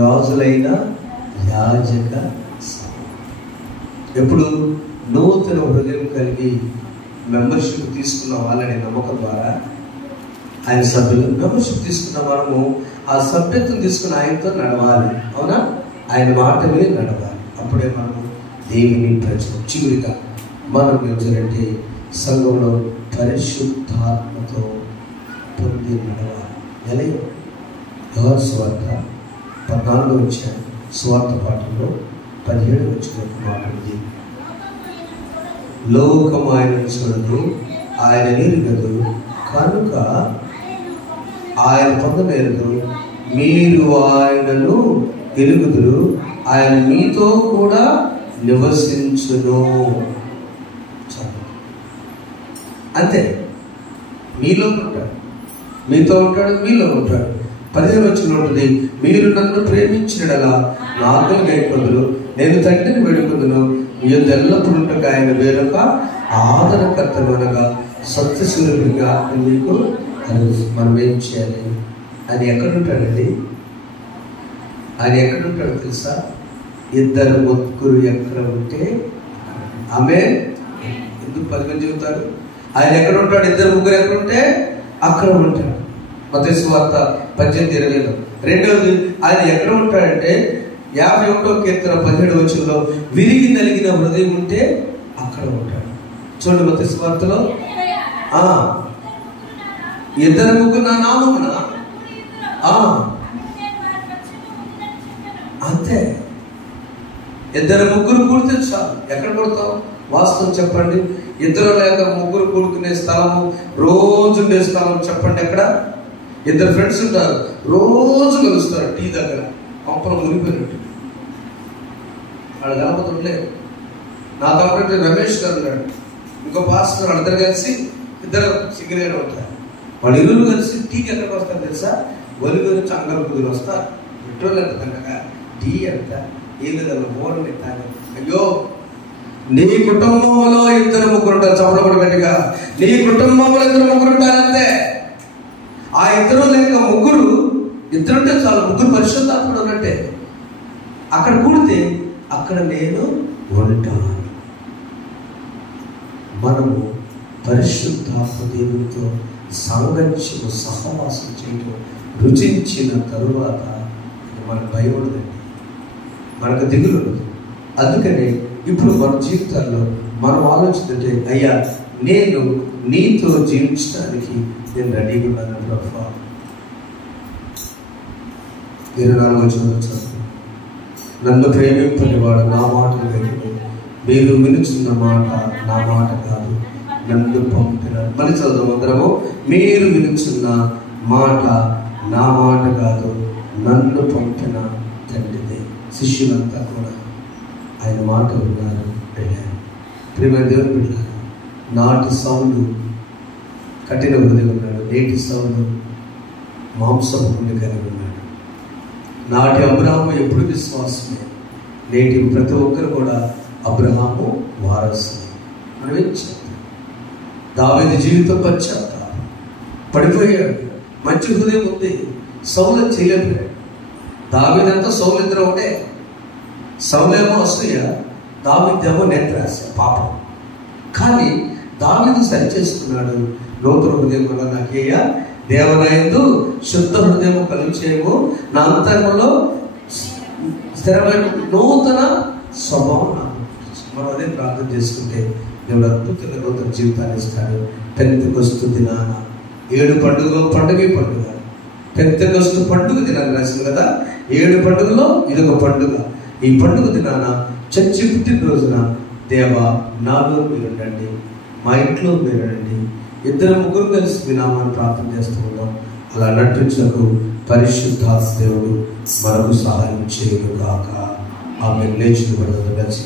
రాజులైన యాజక సమూహం. ఎప్పుడు నూతన హృదయం కలిగి మెంబర్షిప్ తీసుకున్న వాళ్ళని నమ్మకం ద్వారా ఆయన సభ్యులు మెంబర్షిప్ తీసుకున్న మనము ఆ సభ్యత్వం తీసుకుని ఆయనతో నడవాలి. అవునా? ఆయన మాట మీద నడవాలి. అప్పుడే మనము దేవుని ప్రజలు. చివరిగా మనం ఏంటంటే సంఘంలో పరిశుద్ధాత్మతో పొంది నడవాలి. ఎలా? యోహాను సువార్త 14 వచ్చాను సువార్త పాఠంలో 17 వచ్చిన మాట ఉంది. లోకం ఆయన చూడదు, ఆయన ఎరుగదు, కనుక ఆయన పొందలేరు. మీరు ఆయనను ఎరుగుదురు, ఆయన మీతో కూడా నివసించును. అంతే. మీలో ఉంటాడు, మీతో ఉంటాడు, మీలో ఉంటాడు. 15 వచ్చిన ఉంటుంది, మీరు నన్ను ప్రేమించినలా నా ఆజ్ఞలు గైకొందురు, నేను తండ్రిని వేడుకొందును, మీ యొద్ద ఎల్లప్పుడూ ఉండగా ఆయన వేరొక ఆదరణకర్తను అనగా సత్యస్వరూపిగా మీకు మనం ఏం చేయాలి? ఆయన ఎక్కడుంటాడండి? ఆయన ఎక్కడుంటాడో తెలుసా? ఇద్దరు ముగ్గురు ఎక్కడ ఉంటే ఆమె ఎందుకు 10 మంది చెబుతారు? ఆయన ఎక్కడ ఉంటాడు? ఇద్దరు ముగ్గురు ఎక్కడ ఉంటే అక్కడ ఉంటాడు. మత్తయి సువార్త 18:20. రెండవది, ఆయన ఎక్కడ ఉంటాడంటే 51వ కీర్తన 17 వచనంలో విరిగి నలిగిన హృదయం ఉంటే అక్కడ ఉంటాడు. చూడండి మత్తయి సువార్తలో ఇద్దరు ముగ్గురు నా నామమున, అంతే. ఇద్దరు ముగ్గురు కూడితే చాలు. ఎక్కడ కొడతాం? వాస్తవం చెప్పండి. ఇద్దరు లేక ముగ్గురు కూడుకునే స్థలము, రోజు ఉండే స్థలం చెప్పండి. ఎక్కడ? ఇద్దరు ఫ్రెండ్స్ ఉంటారు, రోజు కలుస్తారు టీ దగ్గర, పంపలు మునిగిపోయినట్టు. వాళ్ళు కలపతుండలేదు. నా కాబట్టి రమేష్ గారు ఉన్నాడు, ఇంకో పాస్టర్, వాళ్ళిద్దరు కలిసి ఇద్దరు సింగిల్గానే ఉంటారు. వాళ్ళు ఇరువురు కలిసి టీకి ఎక్కడికి వస్తారు తెలుసా? ఒలిగురు నుంచి అంగలు కుదిరి వస్తారు. పెట్రోల్ ఎంత తండగా, టీ ఎంత, ఏం లేదు, బోర్ని తాగా. అయ్యో, నీ కుటుంబంలో ఇద్దరు ముగ్గురు ఉంటారు. చప్పట్లు గట్టిగా. నీ కుటుంబంలో ఇద్దరు ముగ్గురు ఉంటారంతే. ఆ ఇద్దరు లేక ముగ్గురు, ఇద్దరుంటే చాలు. ముగ్గురు పరిశుద్ధాత్ముడు ఉన్నట్టే. అక్కడ కూడితే అక్కడ నేను ఉంటాను. మనము పరిశుద్ధాత్మ దేవునితో సంగతించు సహవాసం చేయటం రుచించిన తరువాత మనకు భయం ఉండదండి, మనకు దిగులు ఉండదు. అందుకనే ఇప్పుడు మన జీవితాల్లో మనం ఆలోచిస్తుంటే, అయ్యా నేను నీతో జీవించడానికి నేను రెడీగా ఉన్నాను ప్రభా. 24వ వచనం, నన్ను ప్రేమింపని వాడు నా మాటలు వినడు, మీరు వినుచున్న మాట నా మాట కాదు, నన్ను పంపిన. మరి చదువు అందరము, మీరు వినుచున్న మాట నా మాట కాదు, నన్ను పంపిన తండ్రిదే. శిష్యులంతా కూడా ఆయన మాట విన్నారు, వెళ్ళారు. ప్రేమ దేవుని బిడ్డలారా, నాటి సౌలు కఠిన హృదయం ఉన్నాడు, నేటి సౌలు మాంసం గుండె కలిగి ఉన్నాడు. నాటి అబ్రహాము ఎప్పుడు విశ్వాసమే, నేటి ప్రతి ఒక్కరు కూడా అబ్రహాము వారసులే. మనం ఏం చేద్దాం? దావీదు జీవితం పశ్చాత్తాపం, పడిపోయాడు. మంచి హృదయం ఉంది, సౌలు చేయలేకపోయాడు. దావీదంతా సౌలు ఇద్దరు ఒకటే. సౌలేమో అసూయ, దావీదేమో నేత్రాశ, పాపం. కానీ దావీదు సరి చేసుకున్నాడు. నూతన హృదయం వల్ల నాకేయ దేవనాయందు శుద్ధ హృదయం కలుగు చేయము, నా అంతరంగంలో స్థిరమైన నూతన స్వభావం నాకు. మనం అదే ప్రార్థన చేసుకుంటే దేవుడు అద్భుతంగా నూతన జీవితాన్ని ఇస్తాడు. పెంతెకొస్తు దినాన 7 పండుగలో పండుగ పండుగ. పెంతెకొస్తు పండుగ దినాన్ని రాసింది కదా. 7 పండుగలో ఇదొక పండుగ. ఈ పండుగ దినాన చర్చి పుట్టినరోజున దేవా నాలో మీరుండండి, మా ఇంట్లో మీరుండండి, ఇద్దరు ముగ్గురు కలిసి మీ నామాన్ని ప్రార్థన చేస్తూ ఉన్నాం. అలా నటించకు పరిశుద్ధాత్మ దేవుడు మనకు సహాయం చేయను గాక. ఆమె లేచిన పడుతుంది కలిసి.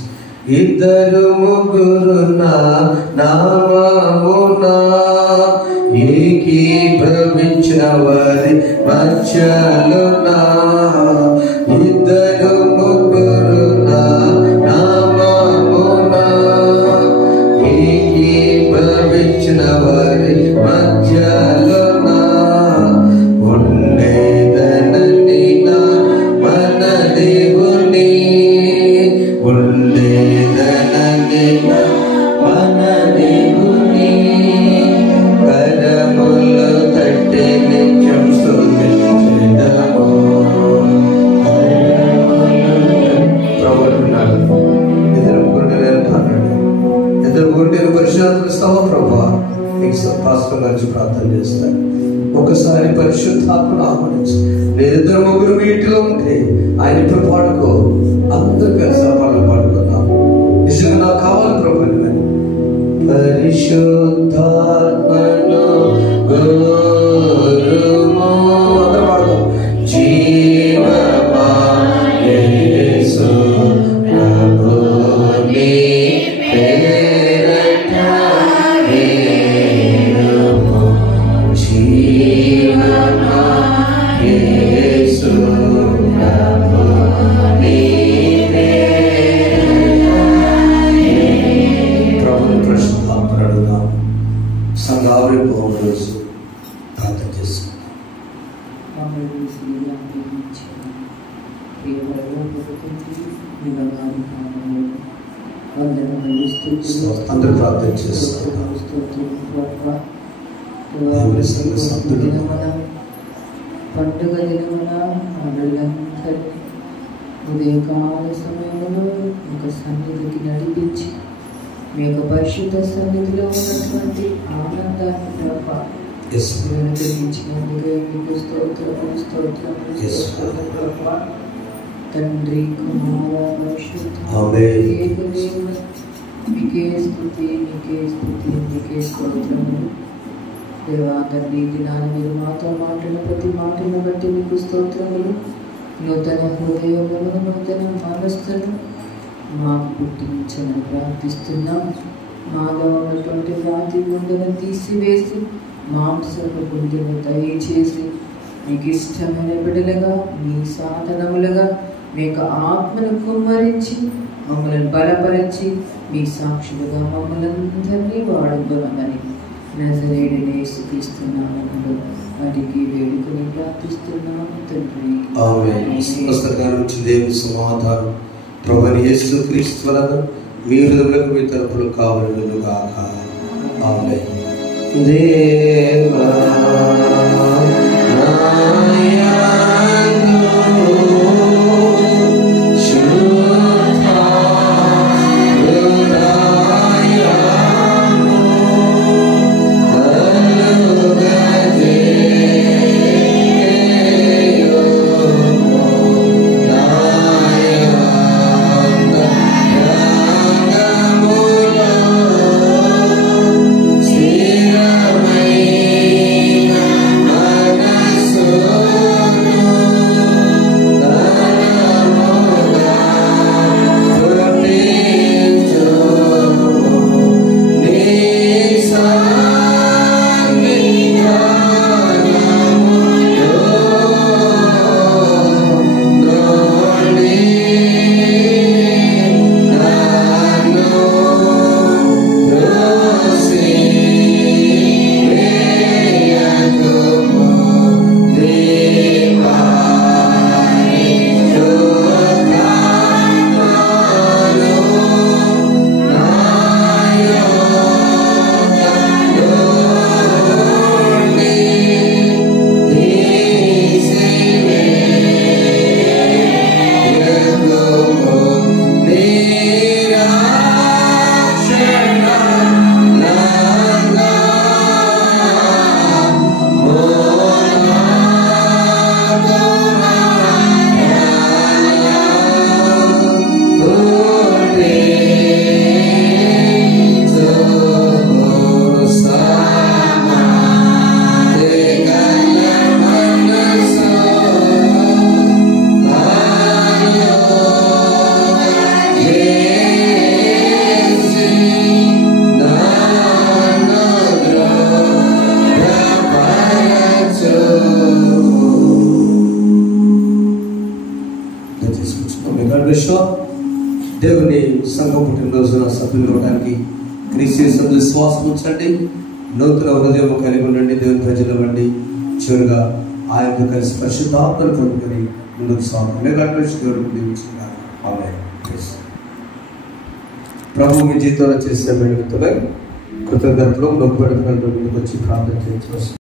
ఇద్దరు ముగ్గురు నామమున ఏకీభవించిన వారి మధ్యలోనా, ఇద్దరు ముగ్గురు నామమున ఏకీభవించిన వారి మధ్యలోనా ఉండేదనని మన దేవుని, ఉండేదనని మన దేవుని కరములు తట్టే ప్రభా పాస్టర్ గారి ప్రార్థన చేస్తారు. ఒకసారి పరిశుద్ధాత్మను ఆహ్వానించు. లేదిద్దరు ముగ్గురు మీ ఇంటిలో ఉంటే ఆయన ఇప్పుడు పాడుకో, అందరూ కలిసి పాటలు పాడుకుందాం. నిజంగా నాకు కావాలి ప్రభు. పరిశుద్ధాత్మను గోరుమో అందరూ పాడదాం. జీవమా యేసు ప్రభుని పేరట వేడుము. జీవమా యేసు ప్రభుని ప్రభుని ప్రశ్నడుగా సంగావరి రోజు ప్రార్థన చేస్తున్నాం. అందరూ ప్రార్థన చేస్తున్నారు. పండుగ దినమున మనలందరినీ ఉదయకాల సమయంలో ఒక సన్నిధికి నడిపించి మీ యొక్క పరిశుద్ధ సన్నిధిలో ఉన్నటువంటి ఆనందాన్ని గ్రహించినందుకే మీకు స్తోత్రములు తండ్రి కుమార పరిశుద్ధ మీకే స్తుతి మీకే స్తోత్రములు. దేవా తండ్రి దినాన్ని మీరు మాతో మాట్లాడిన ప్రతి మాటను బట్టి మీకు స్తోత్రములు. నూతన హృదయములను నూతన మనస్సును మాకు పుట్టించని ప్రార్థిస్తున్నాం. మాలో ఉన్నటువంటి రాతి గుండెను తీసివేసి మాంసపు గుండెను దయచేసి మీకు ఇష్టమైన బిడ్డలుగా మీ సాధనములుగా మీకు ఆత్మను కుమ్మరించి మమ్మల్ని బలపరిచి మీ సాక్షులుగా మమ్మల్ని అందరినీ వాడుకోనమని నజరేయుడైన యేసుక్రీస్తున్నాము వారికి వేడుకొని ప్రార్థిస్తున్నాము తండ్రి. దేవుని సమాధానం ప్రభువైన యేసుక్రీస్తు వలన మీ హృదయములకు మీ తరపులు కావలెను గాక. ఆమేన్. దేవా దేవుని సంఘం పుట్టినరోజున సభ్యులు ఇవ్వడానికి క్రీస్తు విశ్వాసం ఉంచండి. నూతన హృదయం కలిగి ఉండండి. దేవుని ప్రజలు ఇవ్వండి. చివరిగా ఆయనతో కలిసి పరిశుద్ధాత్మను పొందుకొని ముందుకు ప్రభు మీ జీవితంలో చేసిన మెరుగుతులై కృతజ్ఞతలు నొప్పి ముందుకు వచ్చి ప్రార్థన చేయవచ్చు.